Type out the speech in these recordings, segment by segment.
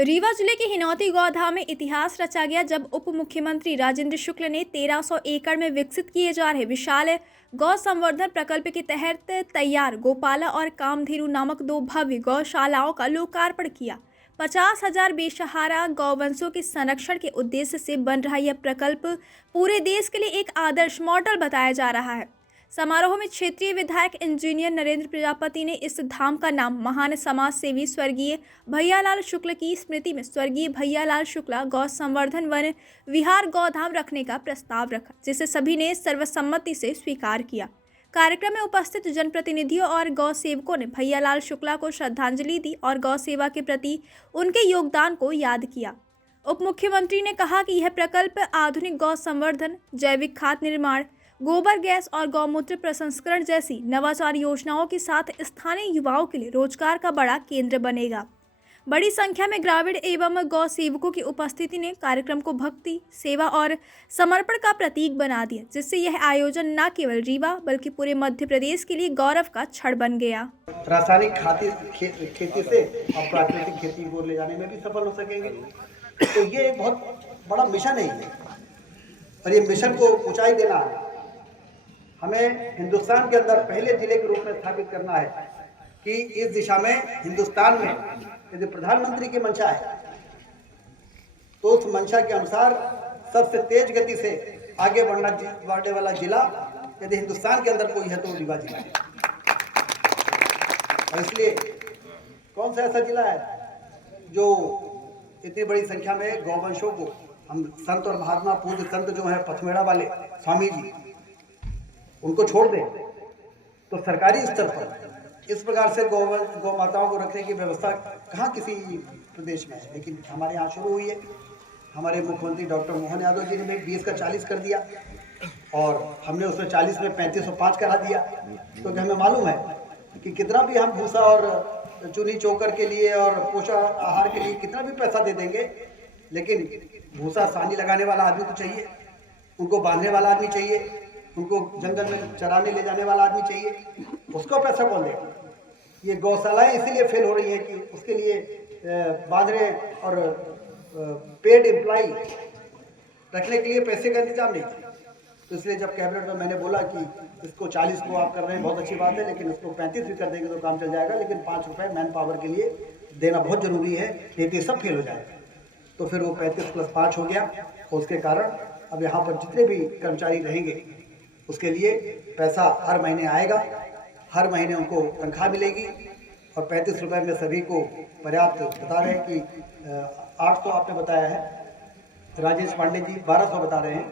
रीवा जिले के हिनौती गौधाम में इतिहास रचा गया जब उप मुख्यमंत्री राजेंद्र शुक्ल ने 1300 एकड़ में विकसित किए जा रहे विशाल गौ संवर्धन प्रकल्प के तहत तैयार गोपाला और कामधेनु नामक दो भव्य गौशालाओं का लोकार्पण किया। 50,000 बेसहारा गौवंशों के संरक्षण के उद्देश्य से बन रहा यह प्रकल्प पूरे देश के लिए एक आदर्श मॉडल बताया जा रहा है। समारोह में क्षेत्रीय विधायक इंजीनियर नरेंद्र प्रजापति ने इस धाम का नाम महान समाज सेवी स्वर्गीय भैयालाल शुक्ल की स्मृति में स्वर्गीय भैयालाल शुक्ला गौ संवर्धन वन विहार गौधाम रखने का प्रस्ताव रखा, जिसे सभी ने सर्वसम्मति से स्वीकार किया। कार्यक्रम में उपस्थित जनप्रतिनिधियों और गौ सेवकों ने भैयालाल शुक्ला को श्रद्धांजलि दी और गौ सेवा के प्रति उनके योगदान को याद किया। उप मुख्यमंत्री ने कहा कि यह प्रकल्प आधुनिक गौ संवर्धन, जैविक खाद निर्माण, गोबर गैस और गौमूत्र प्रसंस्करण जैसी नवाचार योजनाओं के साथ स्थानीय युवाओं के लिए रोजगार का बड़ा केंद्र बनेगा। बड़ी संख्या में ग्रामीण एवं गौ सेवकों की उपस्थिति ने कार्यक्रम को भक्ति, सेवा और समर्पण का प्रतीक बना दिया, जिससे यह आयोजन न केवल रीवा बल्कि पूरे मध्य प्रदेश के लिए गौरव का क्षण बन गया। रासायनिक खेती से अब प्राकृतिक खेती को ले जाने में भी सफल हो सकेंगे। तो ये एक बहुत बड़ा मिशन है और ये मिशन को ऊंचाई देना है। हमें हिंदुस्तान के अंदर पहले जिले के रूप में स्थापित करना है कि इस दिशा में हिंदुस्तान में यदि प्रधानमंत्री की मंशा है तो उस मंशा के अनुसार सबसे तेज गति से आगे बढ़ने वाला जिला यदि हिंदुस्तान के अंदर कोई है तो रीवा जिला है। और इसलिए कौन सा ऐसा जिला है जो इतनी बड़ी संख्या में गौवंशों को हम संत और महात्मा पूज्य संत जो है पथमेड़ा वाले स्वामी जी उनको छोड़ दें तो सरकारी स्तर पर इस प्रकार से गौ माताओं को रखने की व्यवस्था कहाँ किसी प्रदेश में है। लेकिन हमारे यहाँ शुरू हुई है। हमारे मुख्यमंत्री डॉक्टर मोहन यादव जी ने 20 का 40 कर दिया और हमने उसमें 40 में 3505 करा दिया। तो हमें मालूम है कि कितना भी हम भूसा और चूनी चोकर के लिए और पोषण आहार के लिए कितना भी पैसा दे देंगे, लेकिन भूसा सानी लगाने वाला आदमी तो चाहिए, उनको बांधने वाला आदमी चाहिए, उनको जंगल में चराने ले जाने वाला आदमी चाहिए, उसको पैसा कौन देगा। ये गौशालाएं इसीलिए फेल हो रही हैं कि उसके लिए बांधने और पेड एम्प्लॉय रखने के लिए पैसे का इंतजाम नहीं किया। तो इसलिए जब कैबिनेट में मैंने बोला कि इसको 40 को आप कर रहे हैं बहुत अच्छी बात है, लेकिन इसको 35 भी कर देंगे तो काम चल जाएगा, लेकिन 5 रुपये मैन पावर के लिए देना बहुत ज़रूरी है, नहीं तो सब फेल हो जाएगा। तो फिर वो 35 + 5 हो गया। उसके कारण अब यहाँ पर जितने भी कर्मचारी रहेंगे उसके लिए पैसा हर महीने आएगा, हर महीने उनको तनख्वाह मिलेगी और 35 रुपये में सभी को पर्याप्त बता रहे हैं कि 800 आपने बताया है, राजेश पांडे जी 1200 बता रहे हैं,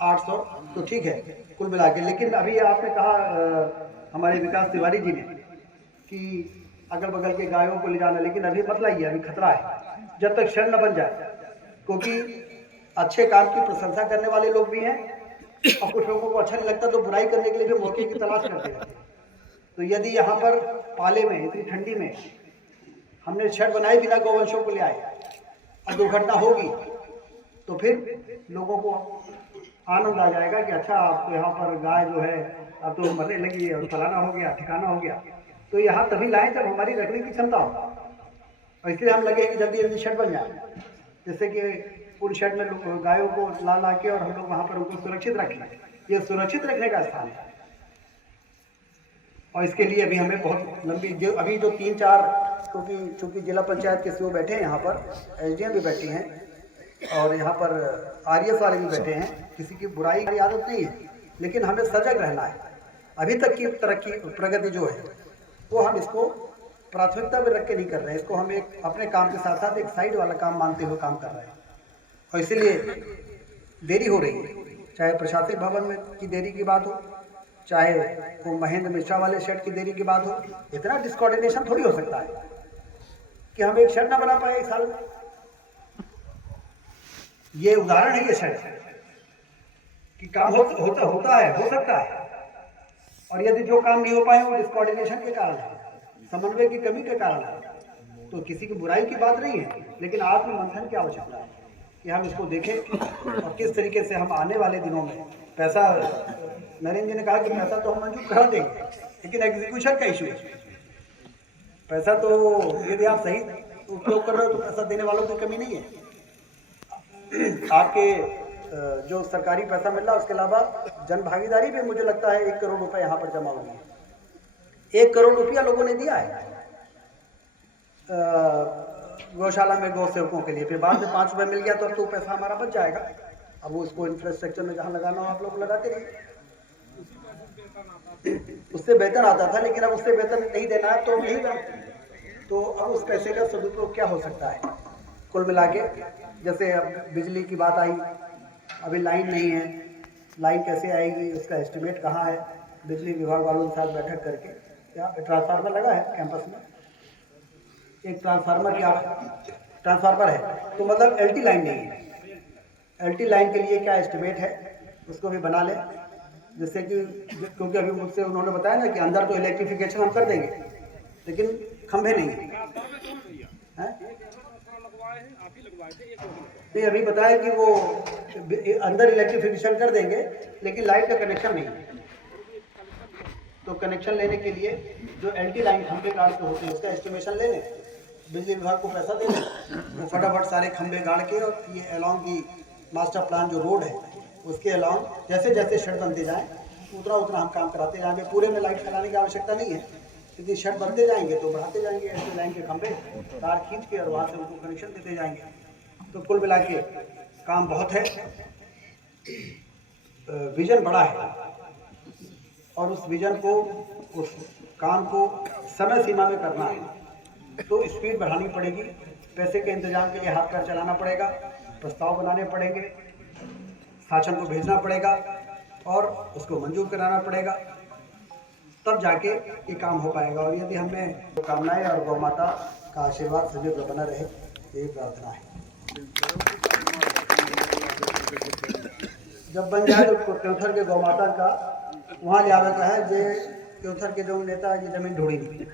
800 तो ठीक है कुल मिला के। लेकिन अभी आपने कहा हमारे विकास तिवारी जी ने कि अगल बगल के गायों को ले जाना, लेकिन अभी मत लाइए, अभी खतरा है जब तक शरण न बन जाए, क्योंकि अच्छे काम की प्रशंसा करने वाले लोग भी हैं और कुछ लोगों को अच्छा नहीं लगता तो बुराई करने के लिए भी मौके की तलाश करते हैं। तो यदि यहाँ पर पाले में इतनी ठंडी में हमने शेड बनाए बिना गौवंशों को ले आए और दुर्घटना होगी तो फिर लोगों को आनंद आ जाएगा कि अच्छा आपको यहाँ पर गाय जो है अब तो मरने लगी है और फलाना हो गया ठिकाना हो गया। तो यहाँ तभी लाएं जब हमारी रखने की क्षमता हो, और इसलिए हम लगे कि जल्दी जल्दी शेड बन जाए, जैसे कि पूरी शेड में गायों को ला के और हम लोग वहाँ पर उनको सुरक्षित रखें। ये सुरक्षित रखने का स्थान है और इसके लिए अभी हमें बहुत लंबी अभी जो 3-4 क्योंकि जिला पंचायत के सीओ बैठे हैं, यहाँ पर एसडीएम भी बैठी हैं और यहाँ पर आरएएस वाले भी बैठे हैं। किसी की बुराई की आदत नहीं है, लेकिन हमें सजग रहना है। अभी तक की प्रगति जो है वो हम इसको प्राथमिकता में रख के नहीं कर रहे हैं, इसको हम एक अपने काम के साथ साथ एक साइड वाला काम मानते हुए काम कर रहे हैं और इसीलिए देरी हो रही है। चाहे प्रशासनिक भवन में की देरी की बात हो, चाहे वो महेंद्र मिश्रा वाले शेड की देरी की बात हो, इतना डिसकोऑर्डिनेशन थोड़ी हो सकता है कि हम एक शेड ना बना पाए एक साल में। ये उदाहरण है ये शेड कि काम हो सकता है और यदि जो काम नहीं हो पाए वो डिसकोऑर्डिनेशन के कारण है, समन्वय की कमी के कारण है। तो किसी की बुराई की बात नहीं है, लेकिन आत्ममंथन की आवश्यकता है कि हम इसको देखें और किस तरीके से हम आने वाले दिनों में पैसा, नरेंद्र जी ने कहा कि पैसा तो हम मंजूर करा देंगे, लेकिन एग्जीक्यूशन का इशू है। पैसा तो यदि आप सही उपयोग कर रहे हो तो पैसा देने वालों की कमी नहीं है। आपके जो सरकारी पैसा मिल रहा है उसके अलावा जन भागीदारी भी मुझे लगता है 1 करोड़ रुपए यहाँ पर जमा हुई है। 1 करोड़ रुपया लोगों ने दिया है गौशाला में गौ सेवकों के लिए। फिर बाद में 5 रुपये मिल गया तो अब तो पैसा हमारा बच जाएगा। अब वो उसको इंफ्रास्ट्रक्चर में जहाँ लगाना हो आप लोग लगाते रहिए। उससे बेहतर आता था, लेकिन अब उससे बेहतर नहीं देना है तो नहीं करते। तो अब उस पैसे का सदुपयोग क्या हो सकता है? कुल मिला के जैसे अब बिजली की बात आई, अभी लाइन नहीं है, लाइन कैसे आएगी, उसका एस्टिमेट कहाँ है? बिजली विभाग वालों के साथ बैठक करके, यहाँ पे ट्रांसफार्मर लगा है कैंपस में, एक ट्रांसफार्मर है, तो मतलब एलटी लाइन नहीं है। एलटी लाइन के लिए क्या एस्टिमेट है उसको भी बना लें, जिससे कि क्योंकि अभी मुझसे उन्होंने बताया ना कि अंदर तो इलेक्ट्रिफिकेशन हम कर देंगे, लेकिन खंभे नहीं हैं। नहीं, अभी बताया कि वो अंदर इलेक्ट्रिफिकेशन कर देंगे, लेकिन लाइट का कनेक्शन नहीं है। तो कनेक्शन लेने के लिए जो एलटी लाइन खंभे गाड़ के होते हैं उसका एस्टिमेशन ले लें, बिजली विभाग को पैसा दे दें, तो फटाफट सारे खंभे गाड़ के और ये अलॉन्ग की मास्टर प्लान जो रोड है उसके अलॉन्ग जैसे जैसे शेड बनते जाएँ उतना उतना हम काम कराते जाएंगे। पूरे में लाइट फैलाने की आवश्यकता नहीं है, क्योंकि शेड बनते जाएंगे तो बढ़ाते जाएंगे एलटी लाइन के खंभे, तार खींच के और वहाँ से उनको कनेक्शन देते जाएंगे। तो कुल मिला के काम बहुत है, विजन बड़ा है और उस विजन को, उस काम को समय सीमा में करना है तो स्पीड बढ़ानी पड़ेगी। पैसे के इंतजाम के लिए हाथ पैर चलाना पड़ेगा, प्रस्ताव बनाने पड़ेंगे, शासन को भेजना पड़ेगा और उसको मंजूर कराना पड़ेगा, तब जाके ये काम हो पाएगा। और यदि हमने कामनाएं और गौ माता का आशीर्वाद सभी पर बना रहे, यही प्रार्थना है। जब बन जाए तो त्योथर के गौ माता का वहाँ ले आवे का है, जे त्योथर के जो नेता ये जमीन ढूंढी नहीं।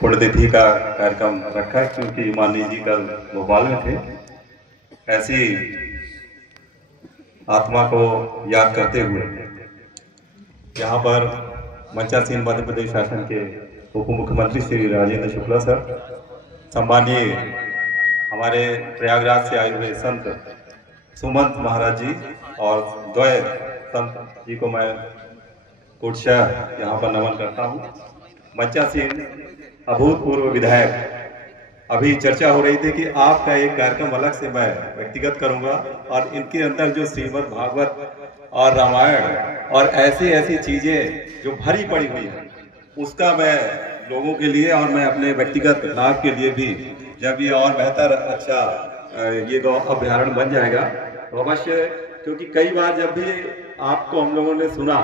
पुण्यतिथि का कार्यक्रम रखा क्योंकि माननीय जी कल भोपाल में थे। ऐसी आत्मा को याद करते हुए यहाँ पर मंचासीन मध्य प्रदेश शासन के उप मुख्यमंत्री श्री राजेंद्र शुक्ला सर, सम्मानीय हमारे प्रयागराज से आए हुए संत सुमंत महाराज जी और द्वय संत जी को मैं कोटशाह यहाँ पर नमन करता हूँ। मंचासीन अभूतपूर्व विधायक, अभी चर्चा हो रही थी कि आपका एक कार्यक्रम अलग से मैं व्यक्तिगत करूंगा और इनके अंदर जो श्रीमद् भागवत और रामायण और ऐसी ऐसी चीजें जो भरी पड़ी हुई है उसका मैं लोगों के लिए और मैं अपने व्यक्तिगत लाभ के लिए भी, जब ये और बेहतर अच्छा ये गौ अभ्यारण्य बन जाएगा तो अवश्य, क्योंकि कई बार जब भी आपको हम लोगों ने सुना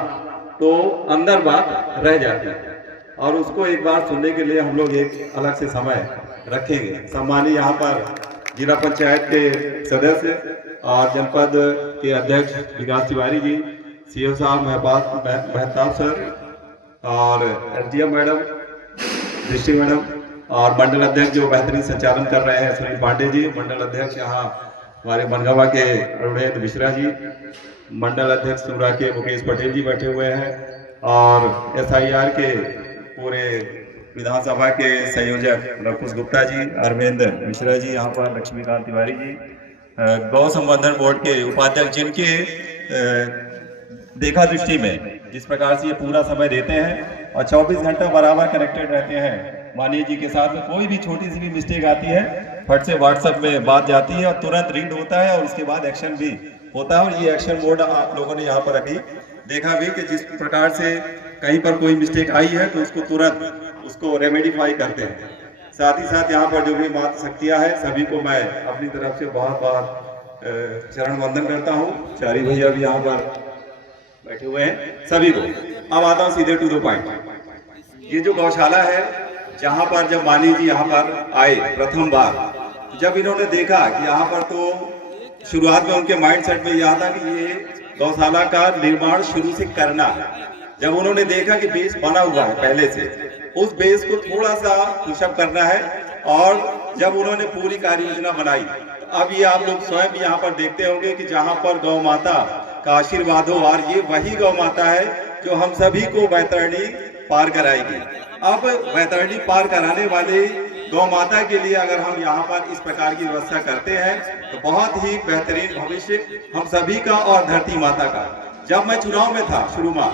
तो अंदर बात रह जाती है और उसको एक बार सुनने के लिए हम लोग एक अलग से समय रखेंगे। सम्मानीय यहाँ पर जिला पंचायत के सदस्य और जनपद के अध्यक्ष विकास तिवारी जी, सीओ साहब महताब सर और एसडीएम मैडम, डिस्ट्रिक्ट मैडम और मंडल अध्यक्ष जो बेहतरीन संचालन कर रहे हैं सुनील पांडे जी, मंडल अध्यक्ष यहाँ हमारे मनगावा के अरुणेंद्र मिश्रा जी, मंडल अध्यक्ष सूरा के मुकेश पटेल जी बैठे हुए हैं और SIR के पूरे विधानसभा के संयोजक नकुश गुप्ता जी, अरविंद मिश्रा जी, यहाँ पर लक्ष्मीकांत तिवारी जी, गौ संवर्धन बोर्ड के उपाध्यक्ष, जिनके देखा दृष्टि में जिस प्रकार से ये पूरा समय देते हैं और 24 घंटा बराबर कनेक्टेड रहते हैं माननीय जी के साथ में। कोई भी छोटी सी भी मिस्टेक आती है फट से व्हाट्सएप में बात जाती है और तुरंत रीड होता है और उसके बाद एक्शन भी होता है। और ये एक्शन मोड आप लोगों ने यहाँ पर अभी देखा भी कि जिस प्रकार से कहीं पर कोई मिस्टेक आई है तो उसको तुरंत उसको रेमेडिफाई करते हैं। साथ ही साथ यहाँ पर जो भी मातृ शक्तियाँ हैं सभी को मैं अपनी तरफ से बहुत बहुत चरण वंदन करता हूँ। चारी भैया भी यहाँ पर बैठे हुए हैं, सभी को। अब आता हूँ सीधे टू द पॉइंट। ये जो गौशाला है, जहाँ पर जब मानी जी यहाँ पर आए प्रथम बार, जब इन्होंने देखा कि यहाँ पर तो शुरुआत में उनके माइंड सेट में यह था कि ये गौशाला का निर्माण शुरू से करना है। जब उन्होंने देखा कि बेस बना हुआ है पहले से, उस बेस को थोड़ा सा पुशअप करना है और जब उन्होंने पूरी कार्य योजना बनाई, अब ये आप लोग स्वयं भी यहाँ पर देखते होंगे कि जहाँ पर गौ माता का आशीर्वाद हो, और ये वही गौ माता है जो हम सभी को बैतरणी पार कराएगी। अब वैतरणी पार कराने वाले गौ माता के लिए अगर हम यहाँ पर इस प्रकार की व्यवस्था करते हैं तो बहुत ही बेहतरीन भविष्य हम सभी का और धरती माता का। जब मैं चुनाव में था शुरू में,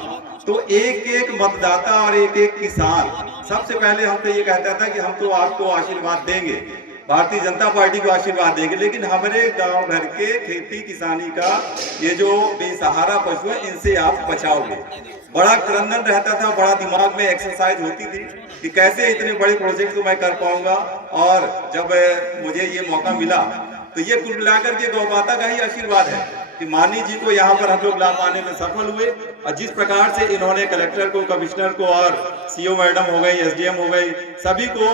तो एक एक मतदाता और एक एक किसान सबसे पहले हम तो ये कहता था कि हम तो आपको आशीर्वाद देंगे, भारतीय जनता पार्टी को आशीर्वाद देंगे, लेकिन हमारे गांव भर के खेती किसानी का ये जो बेसहारा पशु है इनसे आप बचाओगे। बड़ा क्रंदन रहता था, बड़ा दिमाग में एक्सरसाइज होती थी कि कैसे इतने बड़े प्रोजेक्ट को मैं कर पाऊंगा। और जब मुझे ये मौका मिला तो ये कुल मिलाकर के गौ माता का ही आशीर्वाद है कि मानी जी को यहाँ पर हम लोग ला पाने में सफल हुए। और जिस प्रकार से इन्होंने कलेक्टर को, कमिश्नर को और सीओ मैडम हो गई, एसडीएम हो गई, सभी को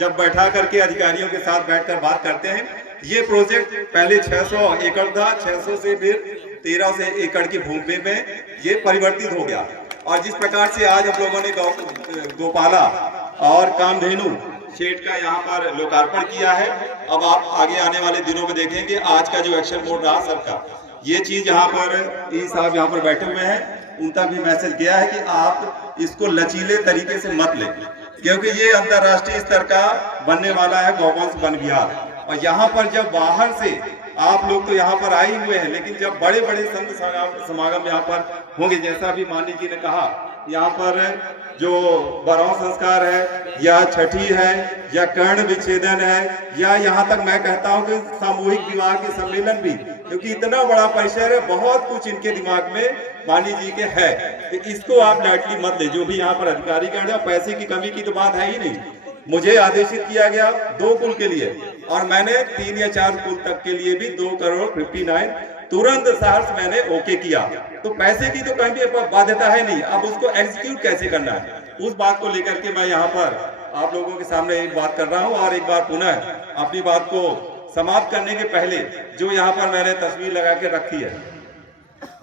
जब बैठा करके अधिकारियों के साथ बैठकर बात करते हैं, ये प्रोजेक्ट पहले 600 एकड़ था, 600 से फिर 1300 एकड़ की भूमि में ये परिवर्तित हो गया। और जिस प्रकार से आज हम लोगों ने गौपाला और कामधेनु शेड का यहाँ पर लोकार्पण किया है। अब आप आगे आने वाले दिनों में देखेंगे आज का जो एक्शन मोड रहा सबका, ये चीज यहाँ पर ई साहब यहाँ पर बैठे हुए हैं, उन तक भी मैसेज गया है कि आप इसको लचीले तरीके से मत लें, क्योंकि ये अंतर्राष्ट्रीय स्तर का बनने वाला है गौवंश वन विहार। और यहाँ पर जब बाहर से आप लोग तो यहाँ पर आए हुए हैं, लेकिन जब बड़े बड़े संत समागम यहाँ पर होंगे, जैसा अभी मानी जी ने कहा, यहाँ पर जो बरौं संस्कार है या छठी है या कर्ण विच्छेदन है या यहाँ तक मैं कहता हूँ कि सामूहिक विवाह के सम्मेलन भी, क्योंकि इतना बड़ा परिसर है, बहुत कुछ इनके दिमाग में मानी जी के है, तो इसको आप लाइटली मत ले। जो भी यहाँ पर अधिकारी कह रहे हैं, पैसे की कमी की तो बात है ही नहीं। मुझे आदेशित किया गया 2 कुल के लिए और मैंने 3 या 4 कुल तक के लिए भी 2,59,00,000 तुरंत सहर्ष मैंने ओके किया। तो पैसे की तो कहीं भी बाध्यता है नहीं, अब उसको एग्जीक्यूट कैसे करना है उस बात को लेकर के मैं यहाँ पर आप लोगों के सामने एक बात कर रहा हूँ। और एक बार पुनः अपनी बात को समाप्त करने के पहले जो यहाँ पर मैंने तस्वीर लगा के रखी है,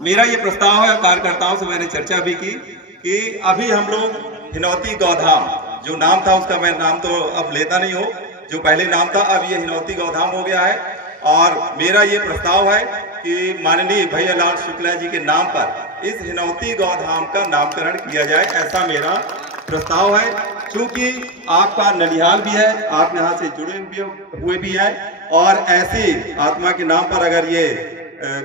मेरा ये प्रस्ताव है, कार्यकर्ताओं से मैंने चर्चा भी की कि अभी हम लोग हिनौती गौधाम, जो नाम था उसका मैं नाम तो अब लेता नहीं हूँ, जो पहले नाम था अब ये हिनौती गौधाम हो गया है। और मेरा ये प्रस्ताव है कि माननीय भैया लाल शुक्ला जी के नाम पर इस हिनौती गौधाम का नामकरण किया जाए, ऐसा मेरा प्रस्ताव है। क्योंकि आपका ननिहाल भी है, आप यहाँ से जुड़े हुए भी हैं, और ऐसी आत्मा के नाम पर अगर ये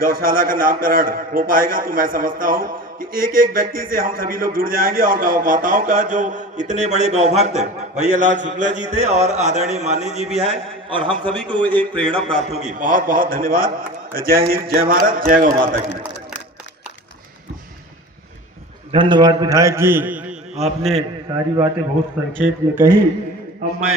गौशाला का नामकरण हो पाएगा तो मैं समझता हूँ कि एक एक व्यक्ति से हम सभी लोग जुड़ जाएंगे। और गौ माताओं का जो इतने बड़े गौभक्त भैया लाल शुक्ला जी थे और आदरणीय मानी जी भी हैं, और हम सभी को एक प्रेरणा प्राप्त होगी। बहुत बहुत धन्यवाद। जय हिंद, जय भारत, जय गौ माता की। धन्यवाद विधायक जी, आपने सारी बातें बहुत संक्षेप में कही। अब मैं